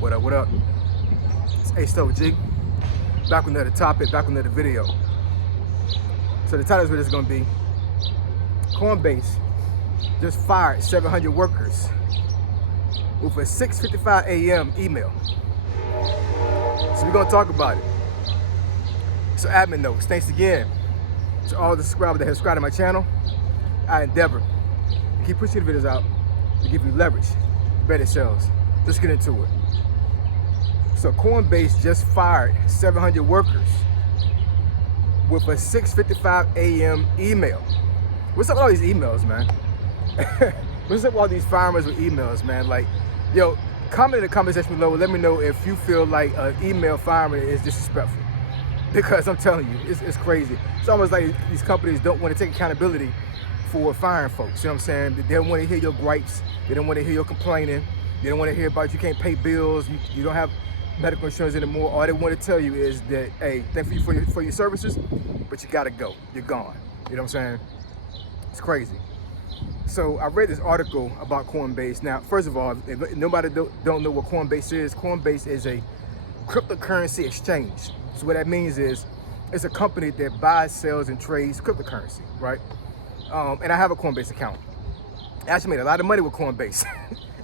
What up, what up? It's A G. Back with another topic, back with another video. So the title of this video is going to be Coinbase just fired 700 workers with a 6:55 a.m. email. So we're going to talk about it. So admin notes, thanks again to all the subscribers that have subscribed to my channel. I endeavor to keep pushing the videos out to give you leverage, better sales. Let's get into it. So Coinbase just fired 700 workers with a 6:55 a.m. email. What's up with all these emails, man? What's up with all these firings with emails, man? Like, yo, comment in the comment section below. Let me know if you feel like an email firing is disrespectful. Because I'm telling you, it's crazy. It's almost like these companies don't want to take accountability for firing folks. You know what I'm saying? They don't want to hear your gripes. They don't want to hear your complaining. They don't want to hear about you can't pay bills. You don't have medical insurance anymore. All they want to tell you is that, hey, thank you for your services, but you gotta go. You're gone. You know what I'm saying? It's crazy. So I read this article about Coinbase. Now, first of all, if nobody don't know what Coinbase is a cryptocurrency exchange. So what that means is it's a company that buys, sells, and trades cryptocurrency, right? And I have a Coinbase account. I actually made a lot of money with Coinbase.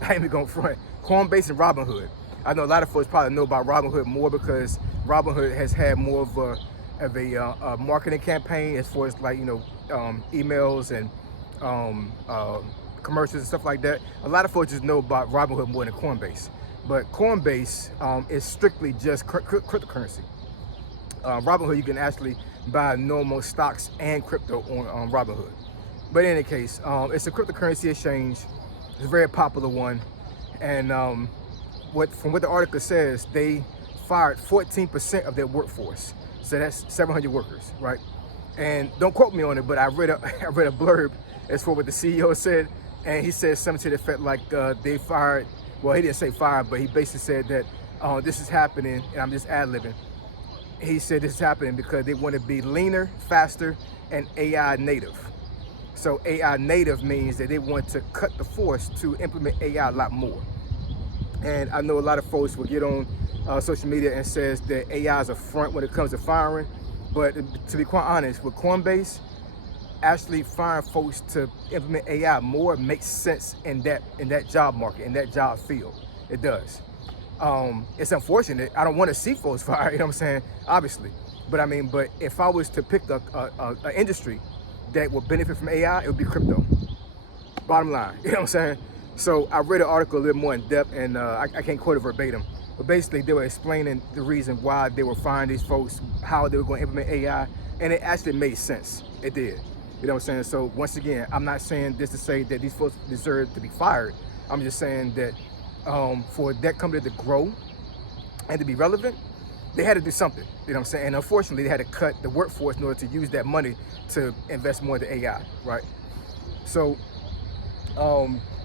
I ain't even going front. Coinbase and Robinhood. I know a lot of folks probably know about Robinhood more because Robinhood has had more of a marketing campaign as far as, like, you know, emails and commercials and stuff like that. A lot of folks just know about Robinhood more than Coinbase. But Coinbase is strictly just cryptocurrency. Robinhood, you can actually buy normal stocks and crypto on Robinhood. But in any case, it's a cryptocurrency exchange. It's a very popular one. And from what the article says, they fired 14% of their workforce. So that's 700 workers, right? And don't quote me on it, but I read a blurb as for what the CEO said. And he said something to the effect like they fired, well, he didn't say fired, but he basically said that this is happening, and I'm just ad-libbing. He said this is happening because they want to be leaner, faster, and AI native. So AI native means that they want to cut the force to implement AI a lot more. And I know a lot of folks will get on social media and says that AI is a front when it comes to firing. But to be quite honest, with Coinbase, actually firing folks to implement AI more makes sense in that job market, in that job field. It does. It's unfortunate. I don't want to see folks fired, you know what I'm saying? Obviously. But I mean, but if I was to pick an industry that would benefit from AI, it would be crypto. Bottom line, you know what I'm saying? So I read an article a little more in depth, and I can't quote it verbatim, but basically they were explaining the reason why they were firing these folks, how they were going to implement AI, and it actually made sense. It did. You know what I'm saying? So once again, I'm not saying this to say that these folks deserve to be fired. I'm just saying that for that company to grow and to be relevant, they had to do something. You know what I'm saying? And unfortunately, they had to cut the workforce in order to use that money to invest more into AI, right? So,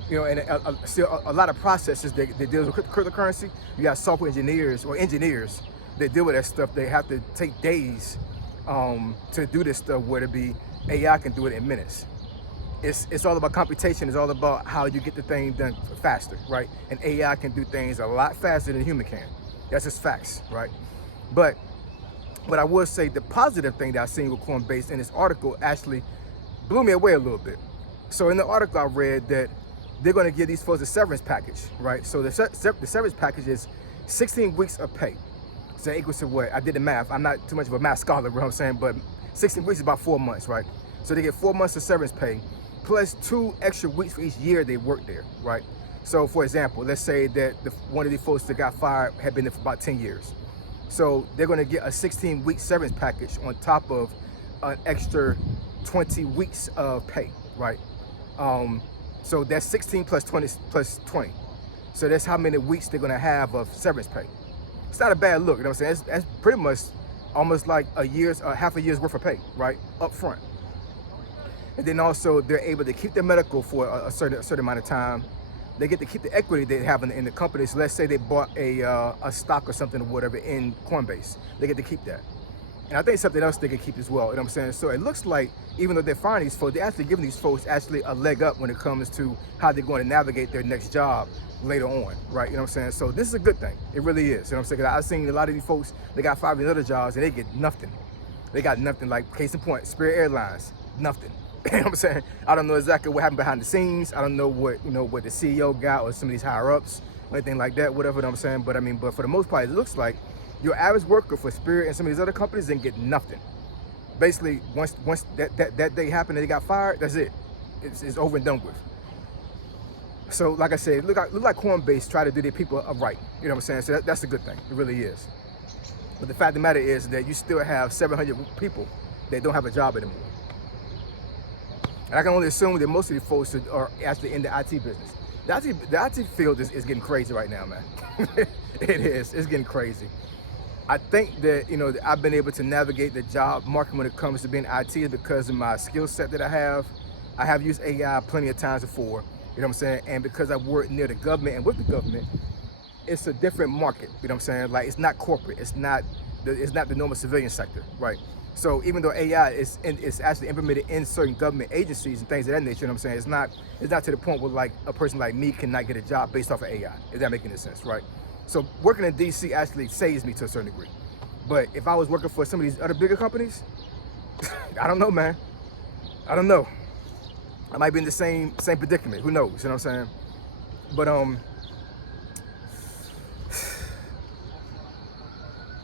you know, and still a lot of processes that deal with cryptocurrency. You got software engineers that deal with that stuff. They have to take days to do this stuff, where AI can do it in minutes. It's all about computation. It's all about how you get the thing done faster, right? And AI can do things a lot faster than a human can. That's just facts, right? But I will say the positive thing that I seen with Coinbase in this article actually blew me away a little bit. So in the article I read that they're going to give these folks a severance package, right? So the severance package is 16 weeks of pay. So that equals to what? I did the math. I'm not too much of a math scholar, you know what I'm saying? But 16 weeks is about 4 months, right? So they get 4 months of severance pay plus 2 extra weeks for each year they worked there, right? So for example, let's say that one of these folks that got fired had been there for about 10 years. So they're going to get a 16-week severance package on top of an extra 20 weeks of pay, right? So that's 16 plus 20 plus 20. So that's how many weeks they're going to have of severance pay. It's not a bad look, you know what I'm saying? That's pretty much almost like half a year's worth of pay, right, up front. And then also they're able to keep their medical for a certain amount of time. They get to keep the equity they have in the company. So let's say they bought a stock or something or whatever in Coinbase. They get to keep that. And I think something else they can keep as well, you know what I'm saying? So it looks like, even though they're firing these folks, they're actually giving these folks actually a leg up when it comes to how they're going to navigate their next job later on, right? You know what I'm saying? So this is a good thing. It really is. You know what I'm saying? 'Cause I've seen a lot of these folks, they got 5 other jobs and they get nothing. They got nothing. Like case in point, Spirit Airlines, nothing. You know what I'm saying? I don't know exactly what happened behind the scenes. I don't know what, you know, what the CEO got or some of these higher ups or anything like that, whatever. You know what I'm saying? But I mean, but for the most part, it looks like your average worker for Spirit and some of these other companies didn't get nothing. Basically, once that day happened and they got fired, that's it. It's over and done with. So like I said, look like Coinbase try to do their people right. You know what I'm saying? So that's a good thing. It really is. But the fact of the matter is that you still have 700 people that don't have a job anymore. And I can only assume that most of these folks are actually in the IT business. The IT field is getting crazy right now, man. It is. It's getting crazy. I think that, you know, I've been able to navigate the job market when it comes to being IT because of my skill set that I have. I have used AI plenty of times before, you know what I'm saying? And because I work near the government and with the government, it's a different market, you know what I'm saying? Like, it's not corporate, it's not the normal civilian sector, right? So even though AI is actually implemented in certain government agencies and things of that nature, you know what I'm saying? It's not to the point where like a person like me cannot get a job based off of AI, if that makes any sense, right? So working in DC actually saves me to a certain degree. But if I was working for some of these other bigger companies, I don't know, man. I don't know. I might be in the same predicament. Who knows? You know what I'm saying? But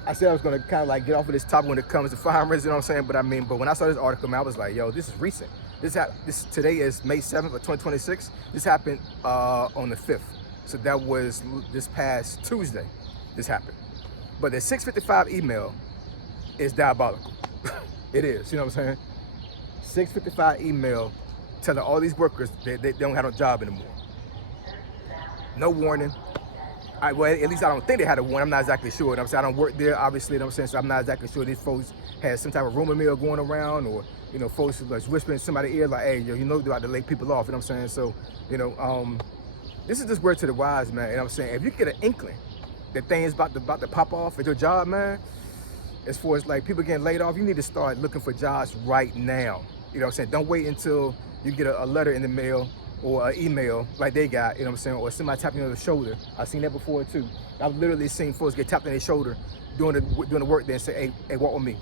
I said I was gonna kind of like get off of this topic when it comes to firearms. You know what I'm saying? But I mean, but when I saw this article, man, I was like, yo, this is recent. This today is May 7th of 2026. This happened on the 5th. So that was this past Tuesday. This happened. But the 655 email is diabolical. It is. You know what I'm saying? 655 email telling all these workers that they don't have a job anymore. No warning. Well, at least I don't think they had a warning. I'm not exactly sure. You know what I'm saying? I don't work there, obviously. You know what I'm saying? So I'm not exactly sure these folks had some type of rumor mill going around, or, you know, folks was whispering in somebody's ear like, hey, yo, you know, they're about to lay people off. You know what I'm saying? So, you know, this is just word to the wise, man. You know what I'm saying? If you get an inkling that things about to pop off at your job, man, as far as like people getting laid off, you need to start looking for jobs right now. You know what I'm saying? Don't wait until you get a letter in the mail or an email like they got, you know what I'm saying, or somebody tapping you on the shoulder. I've seen that before too. I've literally seen folks get tapped on their shoulder doing the work there and say, hey, walk with me.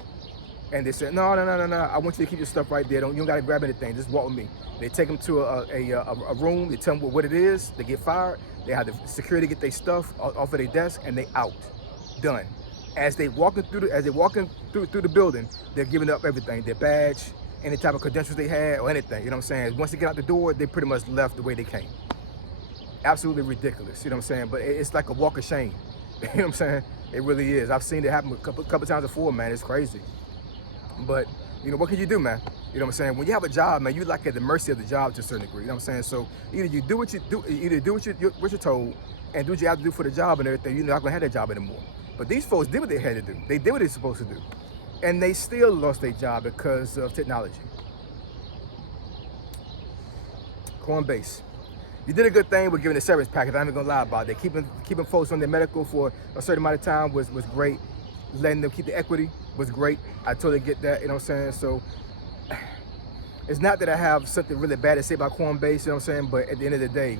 And they said, no, I want you to keep your stuff right there. You don't gotta grab anything, just walk with me. They take them to a room, they tell them what it is, they get fired, they have the security get their stuff off of their desk, and they out, done. As they walking through the building, they're giving up everything, their badge, any type of credentials they had or anything, you know what I'm saying? Once they get out the door, they pretty much left the way they came. Absolutely ridiculous, you know what I'm saying? But it's like a walk of shame, you know what I'm saying? It really is. I've seen it happen a couple times before, man. It's crazy. But, you know, what can you do, man? You know what I'm saying? When you have a job, man, you're like at the mercy of the job to a certain degree, you know what I'm saying? So either you do what you're told and do what you have to do for the job and everything, you're not gonna have that job anymore. But these folks did what they had to do. They did what they're supposed to do. And they still lost their job because of technology. Coinbase. You did a good thing with giving the severance package. I'm not gonna lie about that. Keeping folks on their medical for a certain amount of time was great. Letting them keep the equity was great. I totally get that, you know what I'm saying? So it's not that I have something really bad to say about Coinbase, you know what I'm saying? But at the end of the day,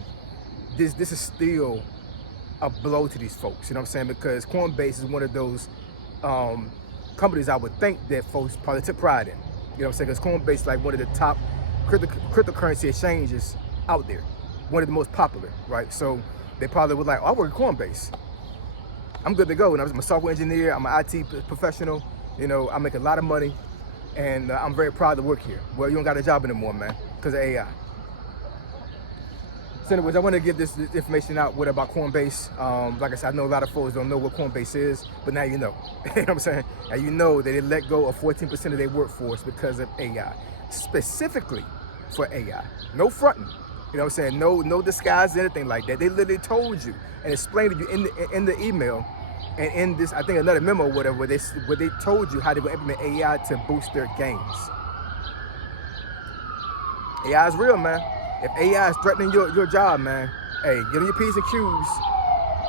this is still a blow to these folks, you know what I'm saying? Because Coinbase is one of those companies I would think that folks probably took pride in. You know what I'm saying? Because Coinbase is like one of the top cryptocurrency exchanges out there. One of the most popular, right? So they probably were like, oh, I work at Coinbase. I'm good to go. And I'm a software engineer, I'm an IT professional, you know, I make a lot of money, and I'm very proud to work here. Well, you don't got a job anymore, man, because of AI. So anyways, I want to give this information out about Coinbase. Like I said, I know a lot of folks don't know what Coinbase is, but now you know. You know what I'm saying? Now you know that they let go of 14% of their workforce because of AI, specifically for AI. No fronting. You know what I'm saying? No disguise, anything like that. They literally told you and explained to you in the email and in this, I think another memo or whatever, where they told you how they will implement AI to boost their gains. AI is real, man. If AI is threatening your job, man, hey, get on your P's and Q's,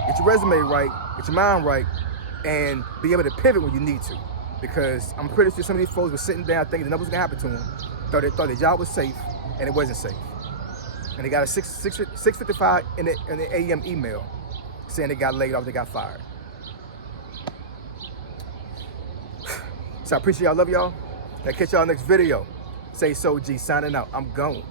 get your resume right, get your mind right, and be able to pivot when you need to. Because I'm pretty sure some of these folks were sitting down thinking that nothing was gonna happen to them, thought their job was safe, and it wasn't safe. and they got a 6:55 in the AM email saying they got laid off, they got fired. So I appreciate y'all, love y'all. I'll catch y'all next video. Say so G, signing out. I'm gone.